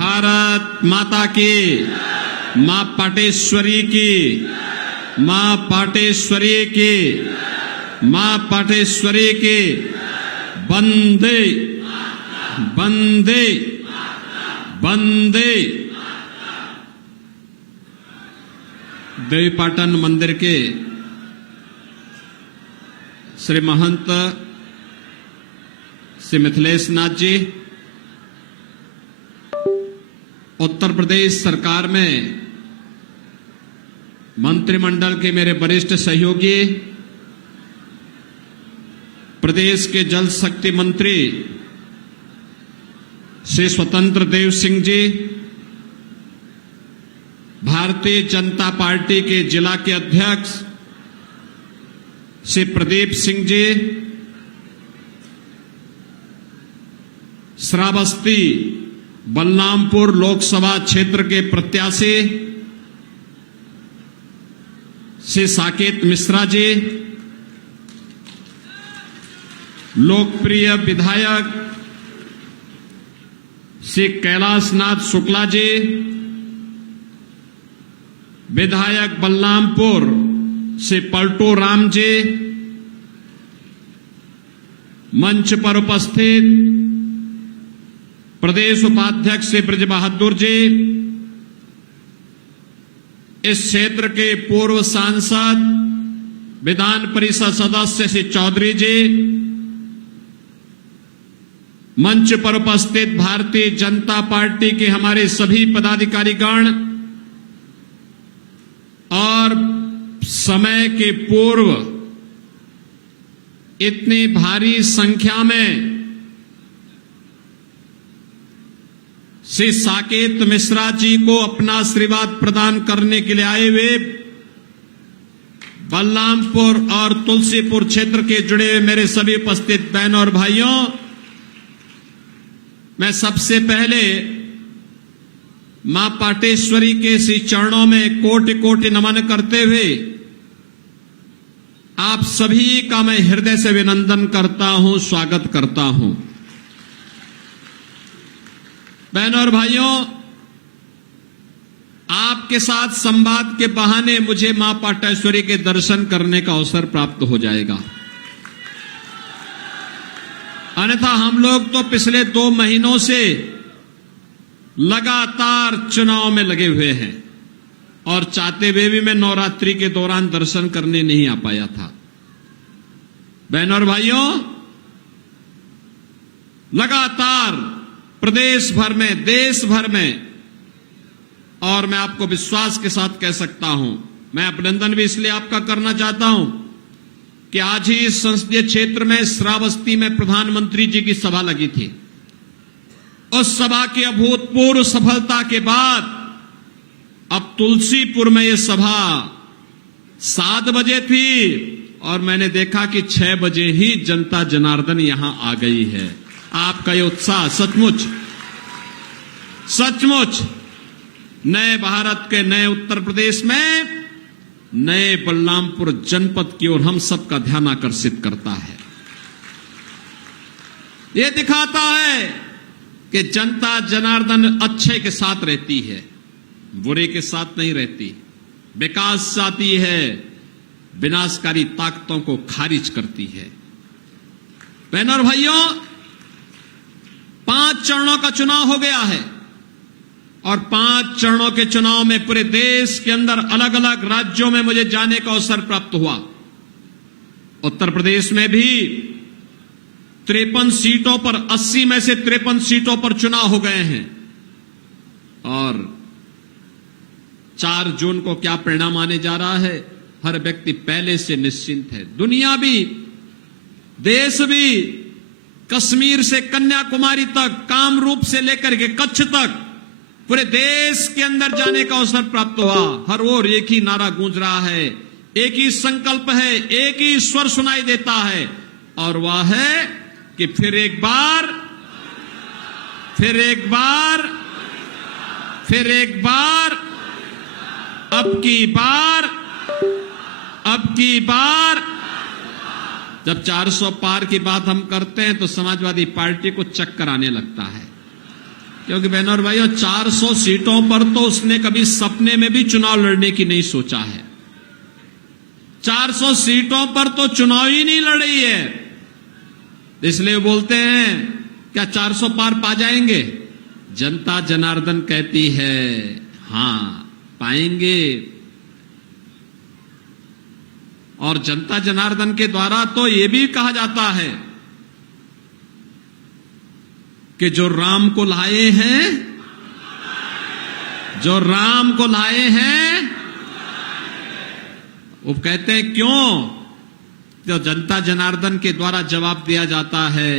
भारत माता की, मां पाटेश्वरी की, मां पाटेश्वरी की, मां पाटेश्वरी की। वंदे वंदे वंदे। देवीपाटन मंदिर के श्री महंत श्री मिथिलेश नाथ जी, उत्तर प्रदेश सरकार में मंत्रिमंडल के मेरे वरिष्ठ सहयोगी, प्रदेश के जल शक्ति मंत्री श्री स्वतंत्र देव सिंह जी, भारतीय जनता पार्टी के जिला के अध्यक्ष श्री प्रदीप सिंह जी, श्रावस्ती बलरामपुर लोकसभा क्षेत्र के प्रत्याशी श्री साकेत मिश्रा जी, लोकप्रिय विधायक श्री कैलाशनाथ शुक्ला जी, विधायक बलरामपुर श्री पलटू राम जी, मंच पर उपस्थित प्रदेश उपाध्यक्ष श्री ब्रज बहादुर जी, इस क्षेत्र के पूर्व सांसद विधान परिषद सदस्य श्री चौधरी जी, मंच पर उपस्थित भारतीय जनता पार्टी के हमारे सभी पदाधिकारीगण और समय के पूर्व इतनी भारी संख्या में श्री साकेत मिश्रा जी को अपना आशीर्वाद प्रदान करने के लिए आए हुए बलरामपुर और तुलसीपुर क्षेत्र के जुड़े हुए मेरे सभी उपस्थित बहनों और भाइयों, मैं सबसे पहले मां पाटेश्वरी के श्री चरणों में कोटि कोटि नमन करते हुए आप सभी का मैं हृदय से अभिनंदन करता हूं, स्वागत करता हूं। बहनों और भाइयों, आपके साथ संवाद के बहाने मुझे मां पाटेश्वरी के दर्शन करने का अवसर प्राप्त हो जाएगा। अन्यथा हम लोग तो पिछले 2 महीनों से लगातार चुनाव में लगे हुए हैं और चाहते हुए भी मैं नवरात्रि के दौरान दर्शन करने नहीं आ पाया था। बहनों और भाइयों, लगातार प्रदेश भर में, देश भर में, और मैं आपको विश्वास के साथ कह सकता हूं, मैं अभिनंदन भी इसलिए आपका करना चाहता हूं कि आज ही इस संसदीय क्षेत्र में श्रावस्ती में प्रधानमंत्री जी की सभा लगी थी। उस सभा की अभूतपूर्व सफलता के बाद अब तुलसीपुर में यह सभा 7 बजे थी और मैंने देखा कि 6 बजे ही जनता जनार्दन यहां आ गई है। आपका ये उत्साह सचमुच सचमुच नए भारत के नए उत्तर प्रदेश में नए बलरामपुर जनपद की ओर हम सबका ध्यान आकर्षित करता है। यह दिखाता है कि जनता जनार्दन अच्छे के साथ रहती है, बुरे के साथ नहीं रहती। विकास चाहती है, विनाशकारी ताकतों को खारिज करती है। बहनों और भाइयों, 5 चरणों का चुनाव हो गया है और 5 चरणों के चुनाव में पूरे देश के अंदर अलग अलग राज्यों में मुझे जाने का अवसर प्राप्त हुआ। उत्तर प्रदेश में भी 53 सीटों पर 80 में से 53 सीटों पर चुनाव हो गए हैं और 4 जून को क्या परिणाम आने जा रहा है, हर व्यक्ति पहले से निश्चिंत है। दुनिया भी, देश भी, कश्मीर से कन्याकुमारी तक, कामरूप से लेकर के कच्छ तक पूरे देश के अंदर जाने का अवसर प्राप्त हुआ। हर ओर एक ही नारा गूंज रहा है, एक ही संकल्प है, एक ही स्वर सुनाई देता है और वह है कि फिर एक बार, फिर एक बार, फिर एक बार, अब की बार, अब की बार। जब 400 पार की बात हम करते हैं तो समाजवादी पार्टी को चक्कर आने लगता है, क्योंकि बहनों और भाइयों 400 सीटों पर तो उसने कभी सपने में भी चुनाव लड़ने की नहीं सोचा है। 400 सीटों पर तो चुनाव ही नहीं लड़ी है। इसलिए बोलते हैं क्या 400 पार पा जाएंगे? जनता जनार्दन कहती है हां पाएंगे। और जनता जनार्दन के द्वारा तो यह भी कहा जाता है कि जो राम को लाए हैं, जो राम को लाए हैं, वो कहते हैं क्यों? तो जनता जनार्दन के द्वारा जवाब दिया जाता है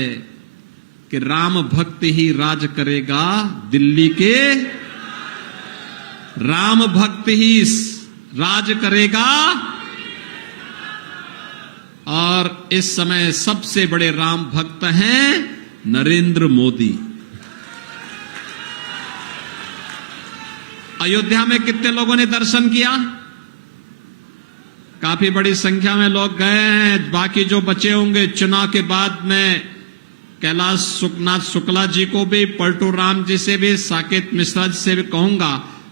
कि राम भक्त ही राज करेगा दिल्ली के, राम भक्त ही राज करेगा। और इस समय सबसे बड़े राम भक्त हैं नरेंद्र मोदी। अयोध्या में कितने लोगों ने दर्शन किया? काफी बड़ी संख्या में लोग गए हैं। बाकी जो बचे होंगे चुनाव के बाद में कैलाश सुखनाथ शुक्ला जी को भी, पलटू राम जी से भी, साकेत मिश्रा जी से भी कहूंगा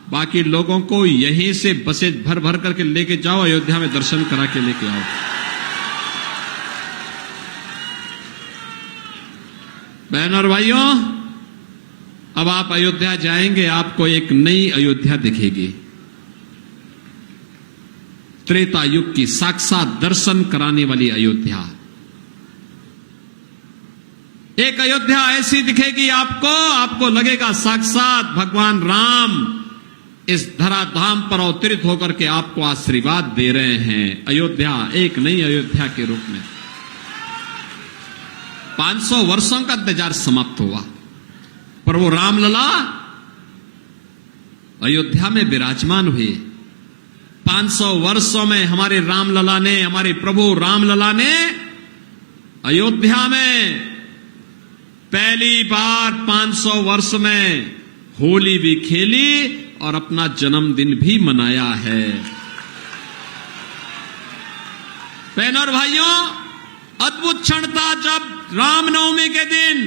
बाकी लोगों को यहीं से बसें भर भर करके लेके जाओ, अयोध्या में दर्शन करा के लेके आओ। बहन और भाइयों, अब आप अयोध्या जाएंगे, आपको एक नई अयोध्या दिखेगी। त्रेता युग की साक्षात दर्शन कराने वाली अयोध्या। एक अयोध्या ऐसी दिखेगी आपको लगेगा साक्षात भगवान राम इस धराधाम पर अवतरित होकर के आपको आशीर्वाद दे रहे हैं। अयोध्या एक नई अयोध्या के रूप में 500 वर्षों का इंतजार समाप्त हुआ, पर वो रामलला अयोध्या में विराजमान हुए। 500 वर्षों में हमारे रामलला ने, हमारे प्रभु रामलला ने अयोध्या में पहली बार 500 वर्ष में होली भी खेली और अपना जन्मदिन भी मनाया है। बहनों और भाइयों, अद्भुत क्षण था जब रामनवमी के दिन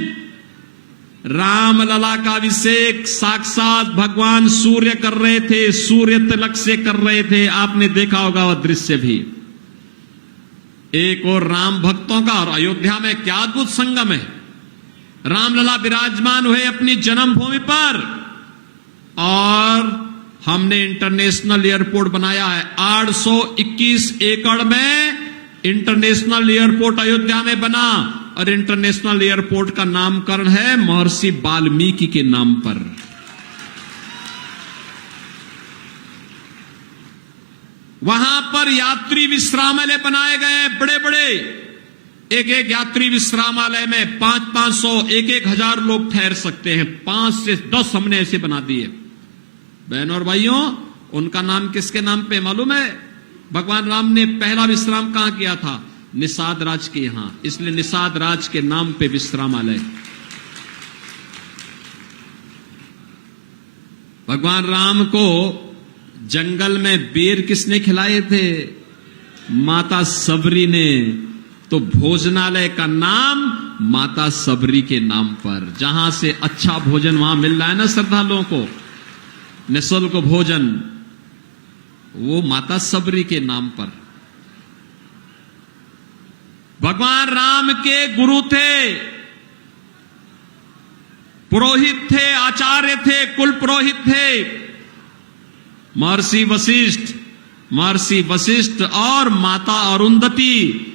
रामलला का अभिषेक साक्षात भगवान सूर्य कर रहे थे, सूर्य तिलक से कर रहे थे। आपने देखा होगा वह दृश्य भी। एक और राम भक्तों का और अयोध्या में क्या अद्भुत संगम है। रामलला विराजमान हुए अपनी जन्मभूमि पर और हमने इंटरनेशनल एयरपोर्ट बनाया है। 821 एकड़ में इंटरनेशनल एयरपोर्ट अयोध्या में बना और इंटरनेशनल एयरपोर्ट का नामकरण है महर्षि वाल्मीकि के नाम पर। वहां पर यात्री विश्रामालय बनाए गए, बड़े बड़े। एक एक यात्री विश्रामालय में 500 1,000 लोग ठहर सकते हैं। 5 से 10 हमने ऐसे बना दिए। बहनों और भाइयों, उनका नाम किसके नाम पे मालूम है? भगवान राम ने पहला विश्राम कहां किया था? निषाद राज के यहां, इसलिए निषाद राज के नाम पे विश्रामालय। भगवान राम को जंगल में बेर किसने खिलाए थे? माता सबरी ने। तो भोजनालय का नाम माता सबरी के नाम पर, जहां से अच्छा भोजन वहां मिल रहा है ना श्रद्धालुओं को, निःशुल्क भोजन, वो माता सबरी के नाम पर। भगवान राम के गुरु थे, पुरोहित थे, आचार्य थे, कुल पुरोहित थे महर्षि वशिष्ठ। महर्षि वशिष्ठ और माता अरुंधति।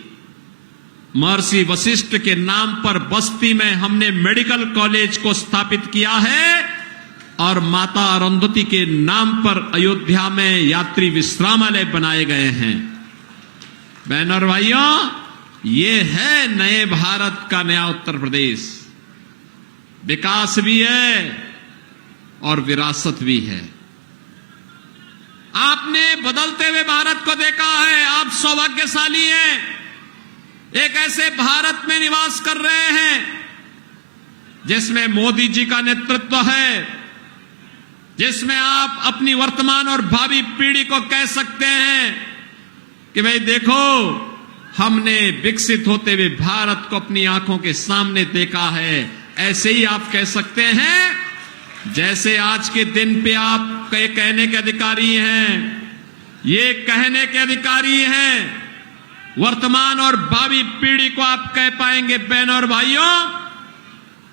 महर्षि वशिष्ठ के नाम पर बस्ती में हमने मेडिकल कॉलेज को स्थापित किया है और माता अरुंधति के नाम पर अयोध्या में यात्री विश्रामालय बनाए गए हैं। बहनों और भाइयों, ये है नए भारत का नया उत्तर प्रदेश। विकास भी है और विरासत भी है। आपने बदलते हुए भारत को देखा है। आप सौभाग्यशाली हैं, एक ऐसे भारत में निवास कर रहे हैं जिसमें मोदी जी का नेतृत्व है, जिसमें आप अपनी वर्तमान और भावी पीढ़ी को कह सकते हैं कि भाई देखो, हमने विकसित होते हुए भारत को अपनी आंखों के सामने देखा है। ऐसे ही आप कह सकते हैं जैसे आज के दिन पे आप कहने के अधिकारी हैं, ये कहने के अधिकारी हैं, वर्तमान और भावी पीढ़ी को आप कह पाएंगे बहनों और भाइयों,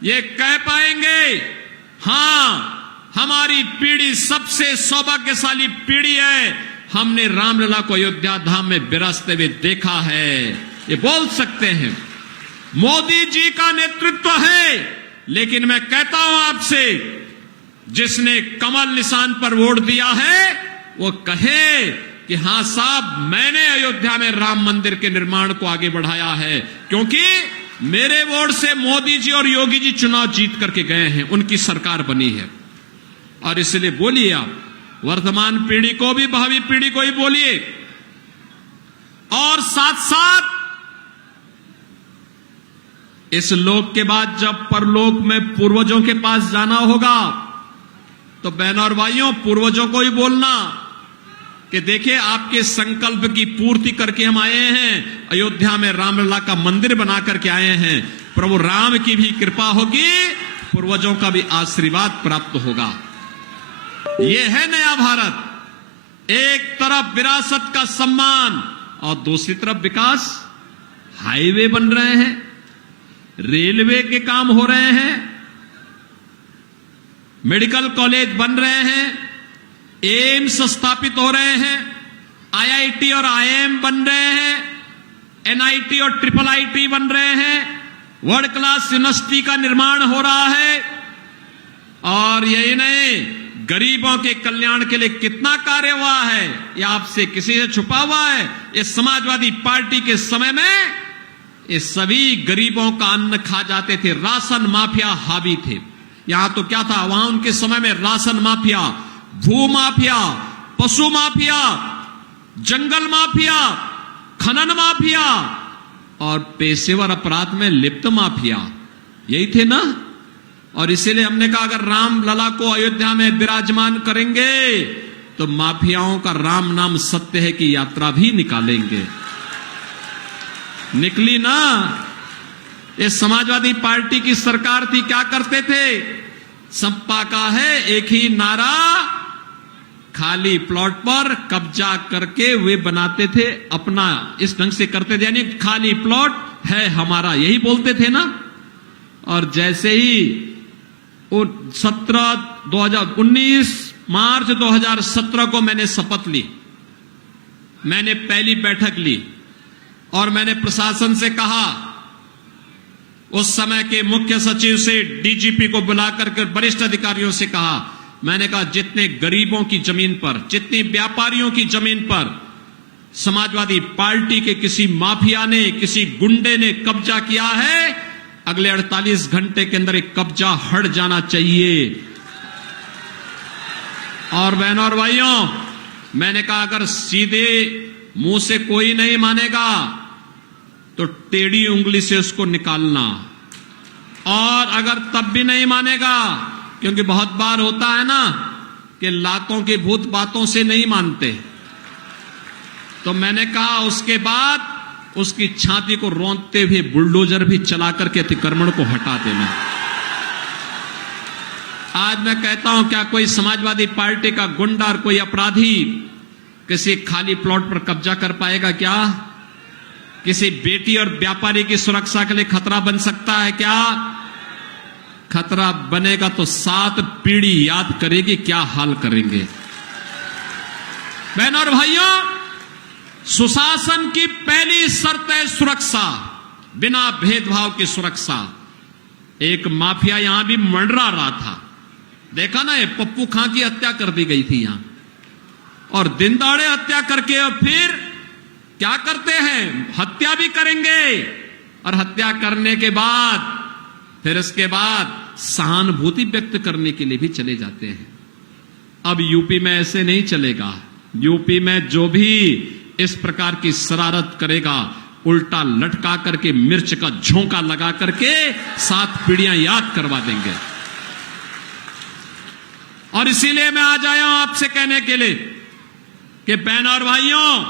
ये कह पाएंगे हां हमारी पीढ़ी सबसे सौभाग्यशाली पीढ़ी है, हमने रामलला को अयोध्या धाम में विराजते हुए देखा है, ये बोल सकते हैं। मोदी जी का नेतृत्व है, लेकिन मैं कहता हूं आपसे, जिसने कमल निशान पर वोट दिया है वो कहे कि हां साहब मैंने अयोध्या में राम मंदिर के निर्माण को आगे बढ़ाया है, क्योंकि मेरे वोट से मोदी जी और योगी जी चुनाव जीत करके गए हैं, उनकी सरकार बनी है। और इसलिए बोलिए आप वर्तमान पीढ़ी को भी भावी पीढ़ी को ही बोलिए, और साथ साथ इस लोक के बाद जब परलोक में पूर्वजों के पास जाना होगा तो बहनों और भाइयों पूर्वजों को ही बोलना कि देखिए आपके संकल्प की पूर्ति करके हम आए हैं, अयोध्या में रामलला का मंदिर बना करके आए हैं, प्रभु राम की भी कृपा होगी, पूर्वजों का भी आशीर्वाद प्राप्त होगा। यह है नया भारत, एक तरफ विरासत का सम्मान और दूसरी तरफ विकास, हाईवे बन रहे हैं, रेलवे के काम हो रहे हैं, मेडिकल कॉलेज बन रहे हैं, एम्स स्थापित हो रहे हैं, आईआईटी और आईएम बन रहे हैं, एनआईटी और ट्रिपल आईटी बन रहे हैं, वर्ल्ड क्लास यूनिवर्सिटी का निर्माण हो रहा है। और यही नहीं, गरीबों के कल्याण के लिए कितना कार्य हुआ है, यह आपसे किसी से छुपा हुआ है। इस समाजवादी पार्टी के समय में ये सभी गरीबों का अन्न खा जाते थे, राशन माफिया हावी थे। यहां तो क्या था, वहां उनके समय में राशन माफिया, भू माफिया, पशु माफिया, जंगल माफिया, खनन माफिया और पेशेवर अपराध में लिप्त माफिया, यही थे ना। और इसीलिए हमने कहा अगर राम लला को अयोध्या में विराजमान करेंगे तो माफियाओं का राम नाम सत्य है की यात्रा भी निकालेंगे। निकली ना। ये समाजवादी पार्टी की सरकार थी, क्या करते थे, सपा का है एक ही नारा, खाली प्लॉट पर कब्जा करके वे बनाते थे अपना, इस ढंग से करते थे, यानी खाली प्लॉट है हमारा, यही बोलते थे ना। और जैसे ही 2019 मार्च 2017 को मैंने शपथ ली, मैंने पहली बैठक ली और मैंने प्रशासन से कहा, उस समय के मुख्य सचिव से डीजीपी को बुलाकर के वरिष्ठ अधिकारियों से कहा, मैंने कहा जितने गरीबों की जमीन पर, जितने व्यापारियों की जमीन पर समाजवादी पार्टी के किसी माफिया ने, किसी गुंडे ने कब्जा किया है, अगले 48 घंटे के अंदर एक कब्जा हट जाना चाहिए। और बहनों और भाइयों, मैंने कहा अगर सीधे मुंह से कोई नहीं मानेगा तो टेढ़ी उंगली से उसको निकालना, और अगर तब भी नहीं मानेगा, क्योंकि बहुत बार होता है ना कि लातों के भूत बातों से नहीं मानते, तो मैंने कहा उसके बाद उसकी छाती को रौंदते हुए बुलडोजर भी चला करके अतिक्रमण को हटा देना। आज मैं कहता हूं, क्या कोई समाजवादी पार्टी का गुंडा और कोई अपराधी किसी खाली प्लॉट पर कब्जा कर पाएगा क्या? किसी बेटी और व्यापारी की सुरक्षा के लिए खतरा बन सकता है क्या? खतरा बनेगा तो 7 पीढ़ी याद करेगी क्या हाल करेंगे। बहनों और भाइयों, सुशासन की पहली शर्त है सुरक्षा, बिना भेदभाव की सुरक्षा। एक माफिया यहां भी मंडरा रहा था, देखा ना, ये पप्पू खां की हत्या कर दी गई थी यहां, और दिन दहाड़े हत्या करके और फिर क्या करते हैं, हत्या भी करेंगे, और हत्या करने के बाद फिर इसके बाद सहानुभूति व्यक्त करने के लिए भी चले जाते हैं। अब यूपी में ऐसे नहीं चलेगा। यूपी में जो भी इस प्रकार की शरारत करेगा, उल्टा लटका करके मिर्च का झोंका लगा करके 7 पीढ़ियां याद करवा देंगे। और इसीलिए मैं आज आया हूं आपसे कहने के लिए कि बहनों और भाइयों,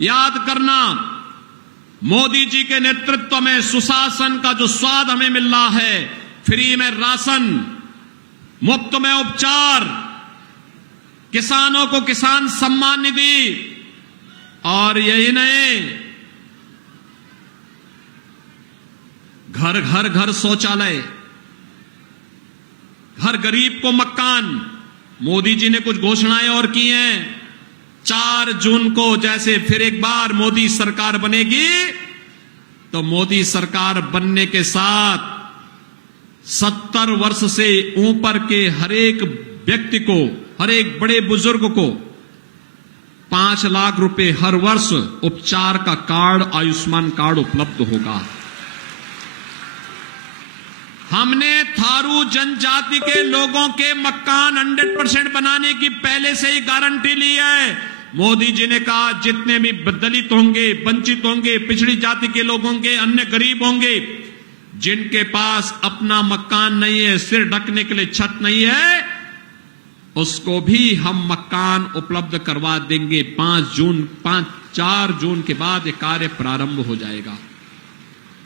याद करना, मोदी जी के नेतृत्व में सुशासन का जो स्वाद हमें मिल रहा है, फ्री में राशन, मुफ्त में उपचार, किसानों को किसान सम्मान निधि, और यही नहीं, घर घर घर शौचालय, हर गरीब को मकान। मोदी जी ने कुछ घोषणाएं और की हैं। 4 जून को जैसे फिर एक बार मोदी सरकार बनेगी, तो मोदी सरकार बनने के साथ 70 वर्ष से ऊपर के हर एक व्यक्ति को, हर एक बड़े बुजुर्ग को 5 लाख रुपए हर वर्ष उपचार का कार्ड, आयुष्मान कार्ड उपलब्ध होगा। हमने थारू जनजाति के लोगों के मकान 100% बनाने की पहले से ही गारंटी ली है। मोदी जी ने कहा जितने भी दलित होंगे, वंचित होंगे, पिछड़ी जाति के लोग होंगे, अन्य गरीब होंगे, जिनके पास अपना मकान नहीं है, सिर ढकने के लिए छत नहीं है, उसको भी हम मकान उपलब्ध करवा देंगे। 4 जून के बाद ये कार्य प्रारंभ हो जाएगा।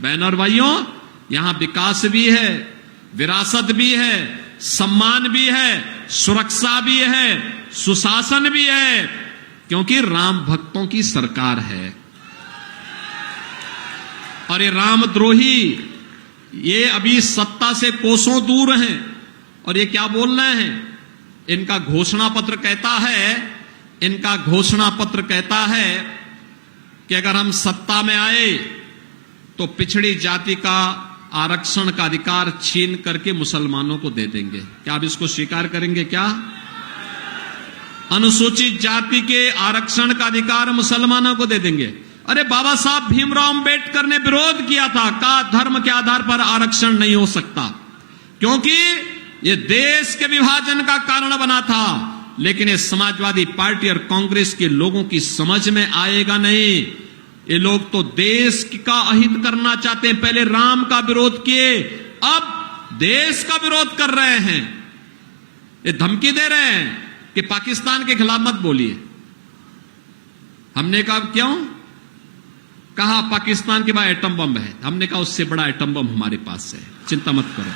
बहनों और भाइयों, यहां विकास भी है, विरासत भी है, सम्मान भी है, सुरक्षा भी है, सुशासन भी है, क्योंकि राम भक्तों की सरकार है। और ये रामद्रोही, ये अभी सत्ता से कोसों दूर हैं, और ये क्या बोल रहे हैं? इनका घोषणा पत्र कहता है कि अगर हम सत्ता में आए तो पिछड़ी जाति का आरक्षण का अधिकार छीन करके मुसलमानों को दे देंगे। क्या आप इसको स्वीकार करेंगे? क्या अनुसूचित जाति के आरक्षण का अधिकार मुसलमानों को दे देंगे? अरे बाबा साहब भीमराव अंबेडकर ने विरोध किया था, कहा धर्म के आधार पर आरक्षण नहीं हो सकता, क्योंकि ये देश के विभाजन का कारण बना था। लेकिन ये समाजवादी पार्टी और कांग्रेस के लोगों की समझ में आएगा नहीं। ये लोग तो देश का अहित करना चाहते हैं। पहले राम का विरोध किए, अब देश का विरोध कर रहे हैं। ये धमकी दे रहे हैं कि पाकिस्तान के खिलाफ मत बोलिए। हमने कहा क्यों? कहा पाकिस्तान के पास एटम बम है। हमने कहा उससे बड़ा एटम बम हमारे पास है, चिंता मत करो।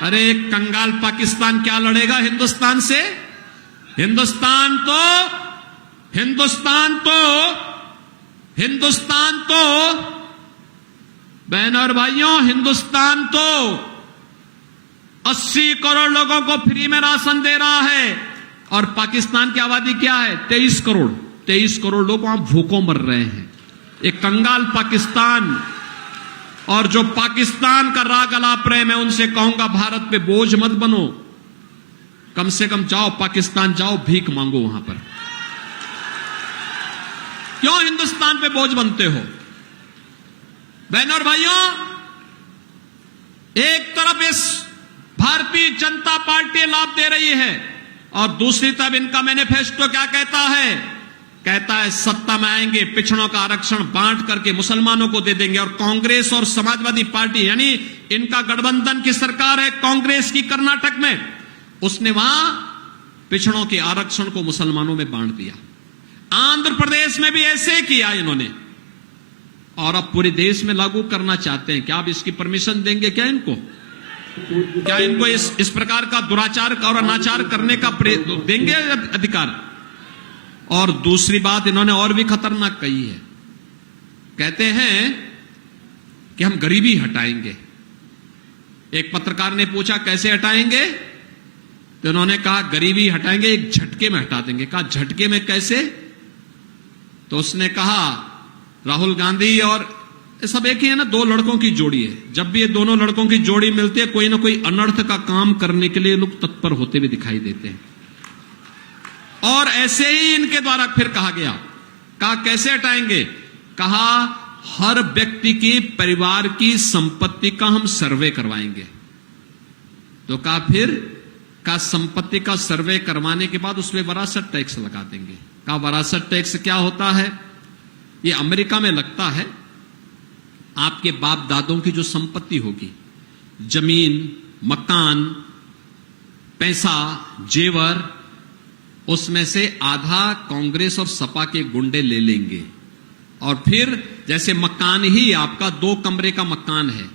अरे कंगाल पाकिस्तान क्या लड़ेगा हिंदुस्तान से? हिंदुस्तान तो बहनों और भाइयों, हिंदुस्तान तो 80 करोड़ लोगों को फ्री में राशन दे रहा है, और पाकिस्तान की आबादी क्या है? 23 करोड़। 23 करोड़ लोग वहां भूखों मर रहे हैं। एक कंगाल पाकिस्तान, और जो पाकिस्तान का राग अलाप रहे, मैं उनसे कहूंगा भारत पे बोझ मत बनो, कम से कम जाओ पाकिस्तान, जाओ भीख मांगो वहां पर। क्यों हिंदुस्तान पे बोझ बनते हो? बहनों और भाइयों, एक तरफ इस भारतीय जनता पार्टी लाभ दे रही है, और दूसरी तरफ इनका मैनिफेस्टो क्या कहता है? कहता है सत्ता में आएंगे, पिछड़ों का आरक्षण बांट करके मुसलमानों को दे देंगे। और कांग्रेस और समाजवादी पार्टी, यानी इनका गठबंधन की सरकार है कांग्रेस की कर्नाटक में, उसने वहां पिछड़ों के आरक्षण को मुसलमानों में बांट दिया। आंध्र प्रदेश में भी ऐसे किया इन्होंने, और अब पूरे देश में लागू करना चाहते हैं। क्या आप इसकी परमिशन देंगे? क्या इनको इस प्रकार का दुराचार और अनाचार करने का देंगे अधिकार? और दूसरी बात इन्होंने और भी खतरनाक कही है। कहते हैं कि हम गरीबी हटाएंगे। एक पत्रकार ने पूछा कैसे हटाएंगे, तो इन्होंने कहा गरीबी हटाएंगे, एक झटके में हटा देंगे। कहा झटके में कैसे? तो उसने कहा राहुल गांधी और सब एक ही है ना, 2 लड़कों की जोड़ी है। जब भी ये दोनों लड़कों की जोड़ी मिलती है, कोई ना कोई अनर्थ का काम करने के लिए लोग तत्पर होते हुए दिखाई देते हैं। और ऐसे ही इनके द्वारा फिर कहा गया, कहा कैसे हटाएंगे? कहा हर व्यक्ति की परिवार की संपत्ति का हम सर्वे करवाएंगे। तो कहा फिर का संपत्ति का सर्वे करवाने के बाद उसमें वरासत टैक्स लगा देंगे। कहा वरासत टैक्स क्या होता है? ये अमेरिका में लगता है। आपके बाप दादों की जो संपत्ति होगी, जमीन, मकान, पैसा, जेवर, उसमें से आधा कांग्रेस और सपा के गुंडे ले लेंगे। और फिर जैसे मकान ही आपका 2 कमरे का मकान है,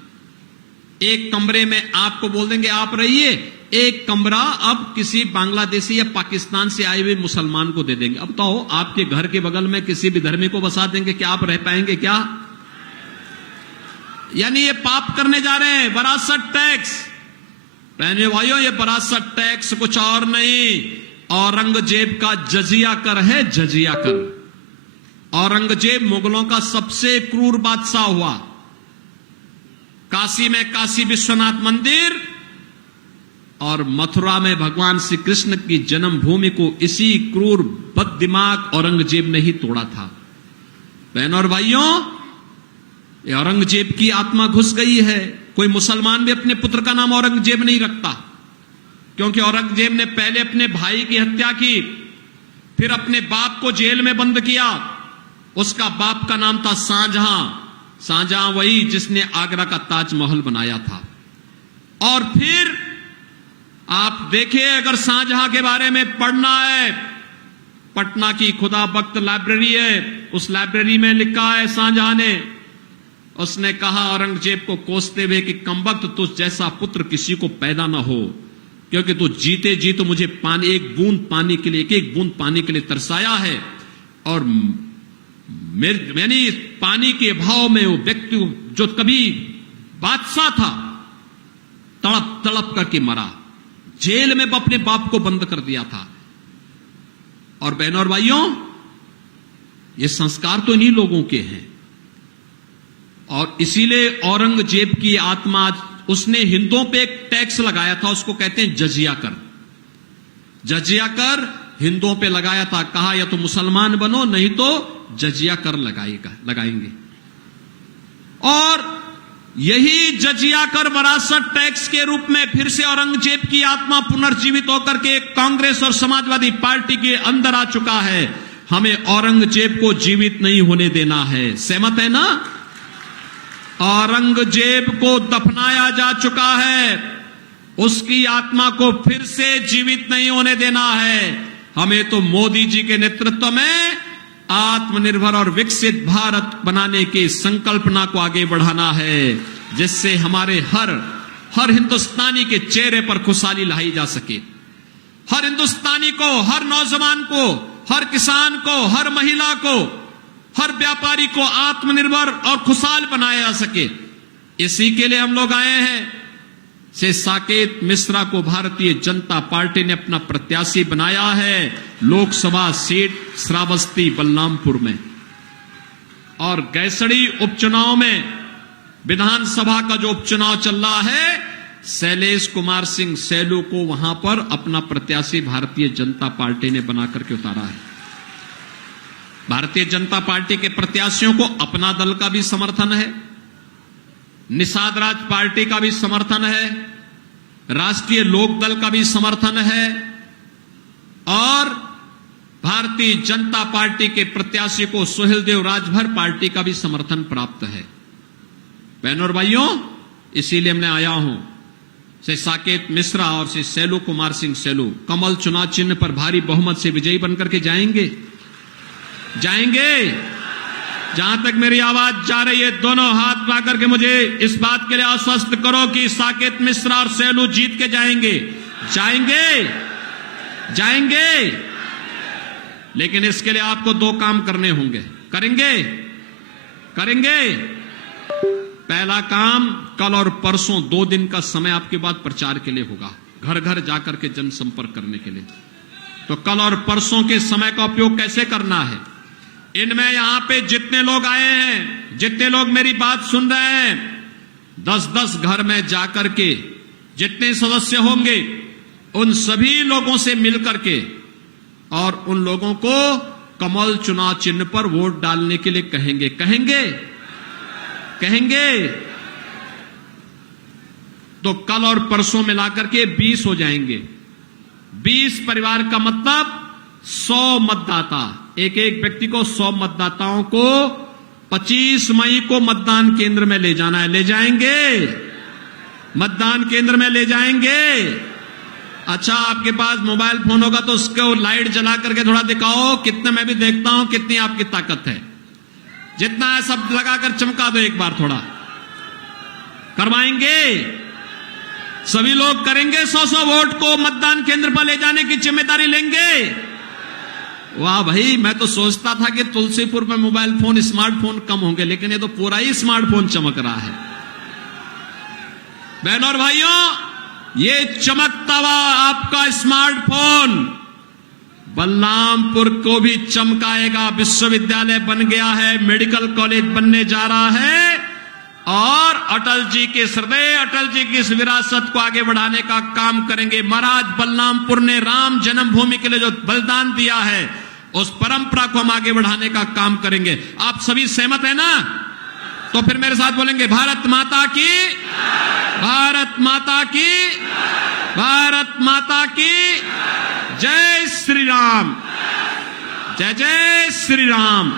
एक कमरे में आपको बोल देंगे आप रहिए, एक कमरा अब किसी बांग्लादेशी या पाकिस्तान से आए हुए मुसलमान को दे देंगे। अब बताओ, आपके घर के बगल में किसी भी धर्मी को बसा देंगे, क्या आप रह पाएंगे क्या? यानी ये पाप करने जा रहे हैं, वरासत टैक्स। बहनों भाइयों, ये वरासत टैक्स कुछ और नहीं, औरंगजेब का जजिया कर है, जजिया कर। औरंगजेब मुगलों का सबसे क्रूर बादशाह हुआ। काशी में काशी विश्वनाथ मंदिर और मथुरा में भगवान श्री कृष्ण की जन्मभूमि को इसी क्रूर बददिमाग औरंगजेब ने ही तोड़ा था। बहनों और भाइयों, ये औरंगजेब की आत्मा घुस गई है। कोई मुसलमान भी अपने पुत्र का नाम औरंगजेब नहीं रखता, क्योंकि औरंगजेब ने पहले अपने भाई की हत्या की, फिर अपने बाप को जेल में बंद किया। उसका बाप का नाम था शाहजहां। शाहजहां वही जिसने आगरा का ताजमहल बनाया था। और फिर आप देखिए, अगर शाहजहां के बारे में पढ़ना है, पटना की खुदा बख्त लाइब्रेरी है, उस लाइब्रेरी में लिखा है शाहजहां ने, उसने कहा औरंगजेब को कोसते हुए कि कमबख्त, तुझ जैसा पुत्र किसी को पैदा ना हो, क्योंकि तू जीते जी तो मुझे पानी, एक बूंद पानी के लिए, एक बूंद पानी के लिए तरसाया है, और मैंने पानी के अभाव में वो व्यक्ति जो कभी बादशाह था तड़प तड़प करके मरा, जेल में अपने बाप को बंद कर दिया था। और बहनों और भाइयों, ये संस्कार तो इन्हीं लोगों के हैं। और इसीलिए औरंगजेब की आत्मा, उसने हिंदुओं पे एक टैक्स लगाया था, उसको कहते हैं जजिया कर। जजिया कर हिंदुओं पे लगाया था, कहा या तो मुसलमान बनो, नहीं तो जजिया कर लगाएंगे। और यही जजिया कर वरासत टैक्स के रूप में फिर से औरंगजेब की आत्मा पुनर्जीवित होकर के कांग्रेस और समाजवादी पार्टी के अंदर आ चुका है। हमें औरंगजेब को जीवित नहीं होने देना है। सहमत है ना? औरंगजेब को दफनाया जा चुका है, उसकी आत्मा को फिर से जीवित नहीं होने देना है। हमें तो मोदी जी के नेतृत्व में आत्मनिर्भर और विकसित भारत बनाने की संकल्पना को आगे बढ़ाना है, जिससे हमारे हर हिंदुस्तानी के चेहरे पर खुशहाली लाई जा सके। हर हिंदुस्तानी को, हर नौजवान को, हर किसान को, हर महिला को, हर व्यापारी को आत्मनिर्भर और खुशहाल बनाया जा सके। इसी के लिए हम लोग आए हैं। से साकेत मिश्रा को भारतीय जनता पार्टी ने अपना प्रत्याशी बनाया है लोकसभा सीट श्रावस्ती बलरामपुर में। और गैसड़ी उपचुनाव में, विधानसभा का जो उपचुनाव चल रहा है, शैलेश कुमार सिंह सैलू को वहां पर अपना प्रत्याशी भारतीय जनता पार्टी ने बनाकर के उतारा है। भारतीय जनता पार्टी के प्रत्याशियों को अपना दल का भी समर्थन है, निषाद राज पार्टी का भी समर्थन है, राष्ट्रीय लोक दल का भी समर्थन है, और भारतीय जनता पार्टी के प्रत्याशी को सुहेलदेव राजभर पार्टी का भी समर्थन प्राप्त है। बहनों और भाइयों, इसीलिए मैं आया हूं। श्री साकेत मिश्रा और श्री सैलू कुमार सिंह सैलू कमल चुनाव चिन्ह पर भारी बहुमत से विजयी बनकर के जाएंगे। जहां तक मेरी आवाज जा रही है, दोनों हाथ ला करके मुझे इस बात के लिए आश्वस्त करो कि साकेत मिश्रा और सैलू जीत के जाएंगे। जाएंगे। लेकिन इसके लिए आपको दो काम करने होंगे। करेंगे। पहला काम, कल और परसों 2 दिन का समय आपके बाद प्रचार के लिए होगा, घर घर जाकर के जनसंपर्क करने के लिए। तो कल और परसों के समय का उपयोग कैसे करना है? इनमें यहां पे जितने लोग आए हैं, जितने लोग मेरी बात सुन रहे हैं, 10-10 घर में जाकर के जितने सदस्य होंगे उन सभी लोगों से मिलकर के और उन लोगों को कमल चुनाव चिन्ह पर वोट डालने के लिए कहेंगे। तो कल और परसों मिलाकर के 20 हो जाएंगे। 20 परिवार का मतलब 100 मतदाता, एक व्यक्ति को 100 मतदाताओं को 25 मई को मतदान केंद्र में ले जाना है। ले जाएंगे? मतदान केंद्र में ले जाएंगे। अच्छा, आपके पास मोबाइल फोन होगा तो उसको लाइट जला करके थोड़ा दिखाओ, कितने, मैं भी देखता हूं कितनी आपकी ताकत है। जितना है सब लगाकर चमका दो एक बार थोड़ा। करवाएंगे? सभी लोग करेंगे 100-100 वोट को मतदान केंद्र पर ले जाने की जिम्मेदारी लेंगे? वाह भाई, मैं तो सोचता था कि तुलसीपुर में मोबाइल फोन, स्मार्टफोन कम होंगे, लेकिन ये तो पूरा ही स्मार्टफोन चमक रहा है। बहनों और भाइयों, ये चमकता हुआ आपका स्मार्टफोन बलरामपुर को भी चमकाएगा। विश्वविद्यालय बन गया है, मेडिकल कॉलेज बनने जा रहा है, और अटल जी के हृदय, अटल जी की इस विरासत को आगे बढ़ाने का काम करेंगे। महाराज बलरामपुर ने राम जन्मभूमि के लिए जो बलिदान दिया है, उस परंपरा को हम आगे बढ़ाने का काम करेंगे। आप सभी सहमत है ना? तो फिर मेरे साथ बोलेंगे, भारत माता की, भारत माता की, भारत माता की जय श्री राम, जय जय श्री राम।